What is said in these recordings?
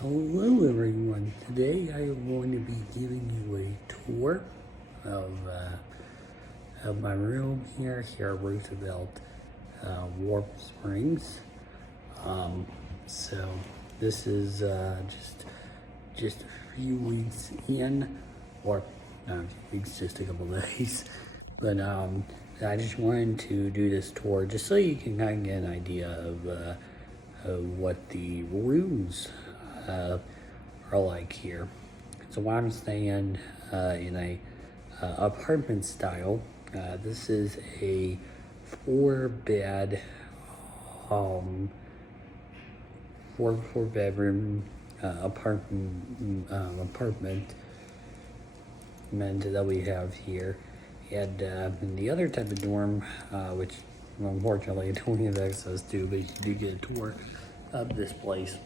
Hello everyone, today I am going to be giving you a tour of my room here at Rosvelt, Warm Springs. So this is just a few weeks in, or not a few weeks, just a couple of days. But I just wanted to do this tour just so you can kind of get an idea of what the rooms are like here. So I'm staying in a apartment style. This is a 4-bed, four bedroom apartment that we have here. And the other type of dorm, which unfortunately I don't have access to, but you do get a tour of this place,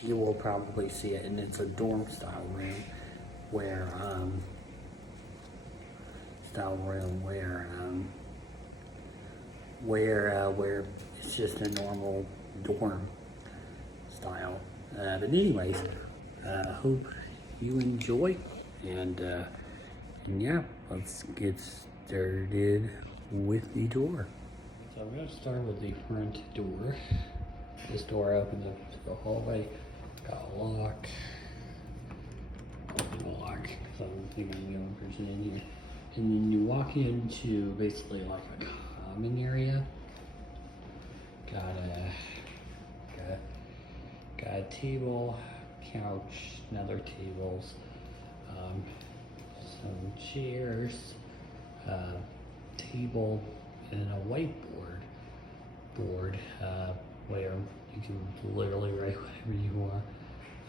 you will probably see it, and it's a dorm style room where where it's just a normal dorm style. But anyways, hope you enjoy, and yeah, let's get started with the tour. So I'm gonna start with the front door. This door opens up to the hallway. Got a lock. So I don't think I'm the only person in here. And then you walk into basically like a common area. Got a table, couch, and other tables, some chairs, table, and a whiteboard where you can literally write whatever you want.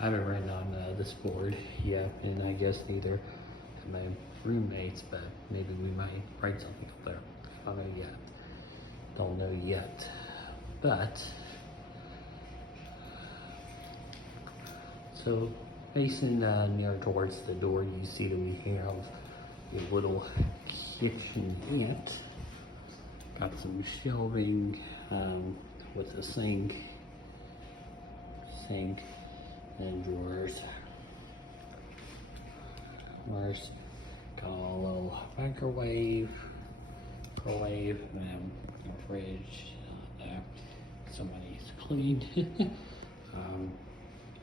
I haven't written on this board yet, and I guess neither have my roommates, but maybe we might write something up there. I don't know yet. Don't know yet. But, so facing near towards the door, you see that we have a little kitchenette. Got some shelving with a sink and drawers. Got a little microwave, and a fridge there. Somebody's cleaned.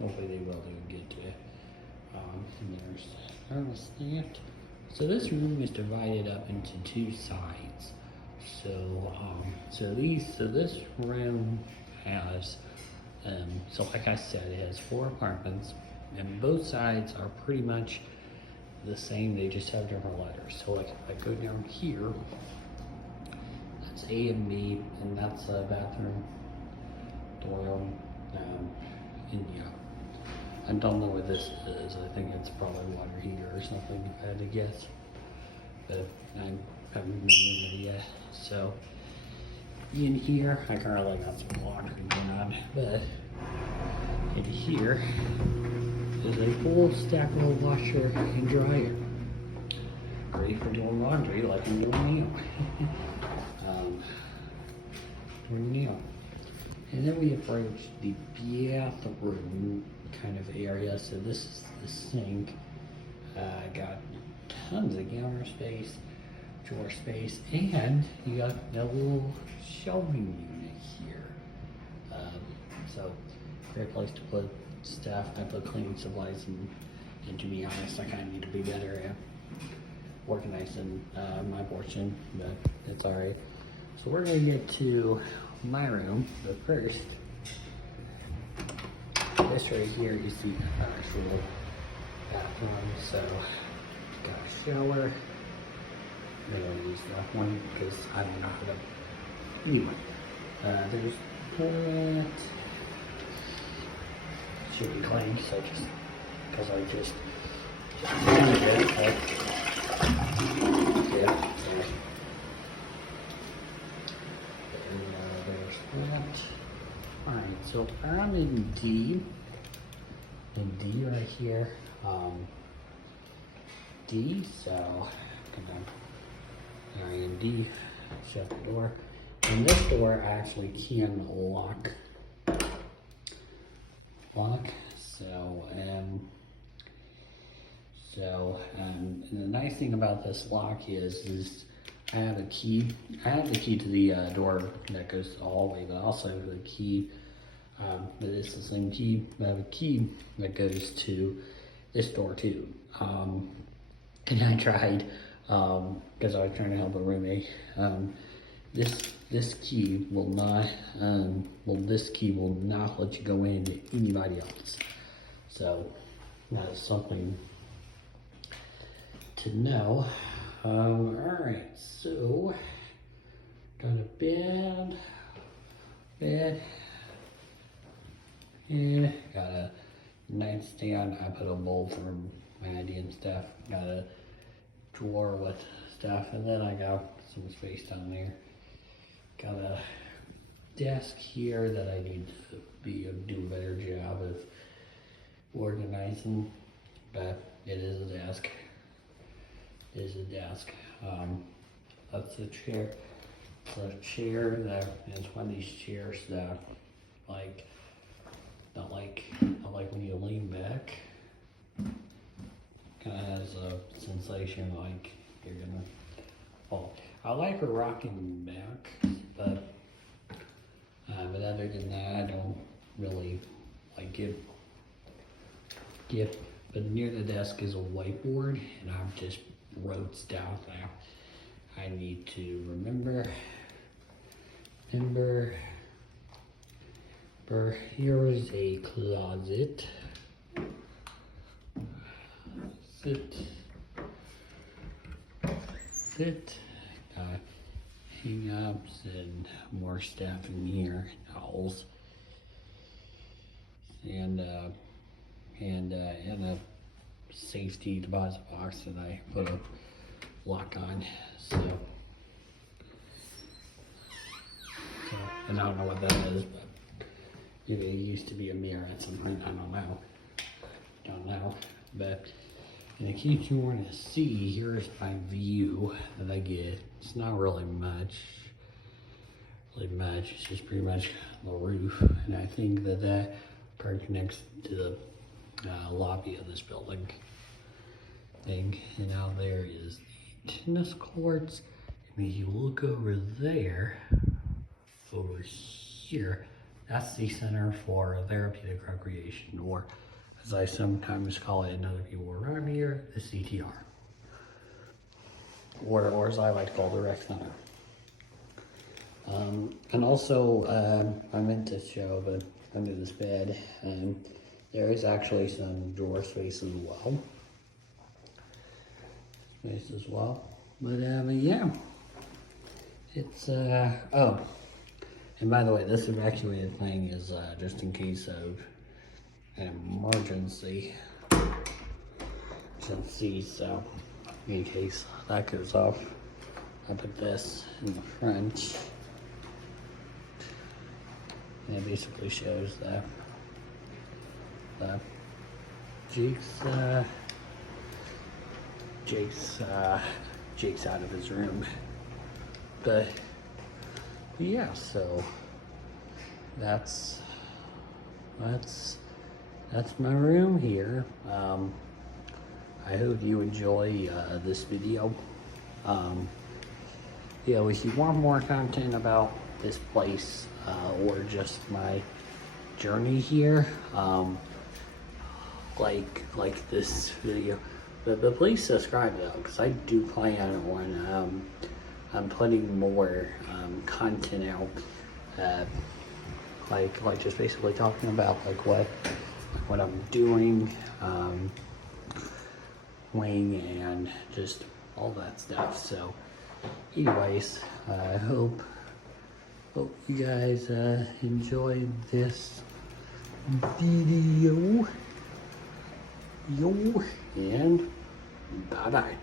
Hopefully they will get to. And there's thermostat. So this room is divided up into two sides. So this room has, so like I said, it has 4 apartments, and both sides are pretty much the same. They just have different letters. So like if I go down here, that's A and B, and that's a bathroom, door, and yeah. I don't know what this is. I think it's probably water heater or something, if I had to guess. But I haven't been in there yet. So in here, I currently got some laundry going on, but in here is a full stackable washer and dryer. Ready for doing laundry like I'm doing now. And then we approach the bathroom kind of area. So this is the sink. Got tons of counter space, drawer space, and you got a little shelving unit here. So great place to put stuff. I put cleaning supplies in, and to be honest, I kind of need to be better at organizing my portion, but it's alright. So we're gonna get to my room, but first, this right here is the actual bathroom. So got a shower. I don't use that one because I don't know how to. Anyway, there's toilet. Should be clean, so just because I just cleaned it. Yeah. And there's that. Alright, so I'm in D. D right here. D, so I am D, shut the door. And this door actually can lock lock. And the nice thing about this lock is I have a key. I have the key to the door that goes to the hallway, but also the key. But it's the same key. I have a key that goes to this door too. And I tried because I was trying to help a roommate. This key will not. This key will not let you go into anybody else. So that is something to know. Alright, so got a bed, and got a nightstand. I put a bowl for my ID and stuff. Got a drawer with stuff, and then I got some space down there. Got a desk here that I need to do a better job of organizing, but it is a desk. That's a chair. It's a chair that is one of these chairs that not like when you lean back. Kind of has a sensation like you're gonna fall. I like a rocking back, but other than that, I don't really like it. But near the desk is a whiteboard, and I've just wrote stuff now. I need to remember. Here is a closet. Sit. Hang-ups and more stuff in here. Towels. And a safety deposit box that I put a lock on. So and I don't know what that is, but it used to be a mirror at some point. I don't know. But in case you want to see, here's my view that I get. It's not really much. It's just pretty much the roof, and I think that part connects to the lobby of this building thing. And out there is the tennis courts. And if you look over there, over here, that's the Center for Therapeutic Recreation, or as I sometimes call it, and other people around here, the CTR, or as I like to call the rec center. And also, I meant to show, but under this bed, there is actually some drawer space as well. But yeah, it's oh, and by the way, this evacuated thing is just in case of an emergency. So in case that goes off, I put this in the front. And it basically shows that Jake's out of his room. But yeah, so that's my room here. I hope you enjoy this video. Yeah, if you want more content about this place or just my journey here, like this video, but please subscribe though, because I do plan on I'm putting more content out, like just basically talking about what I'm doing, wing, and just all that stuff. So anyways, I hope you guys enjoyed this video, and bye-bye.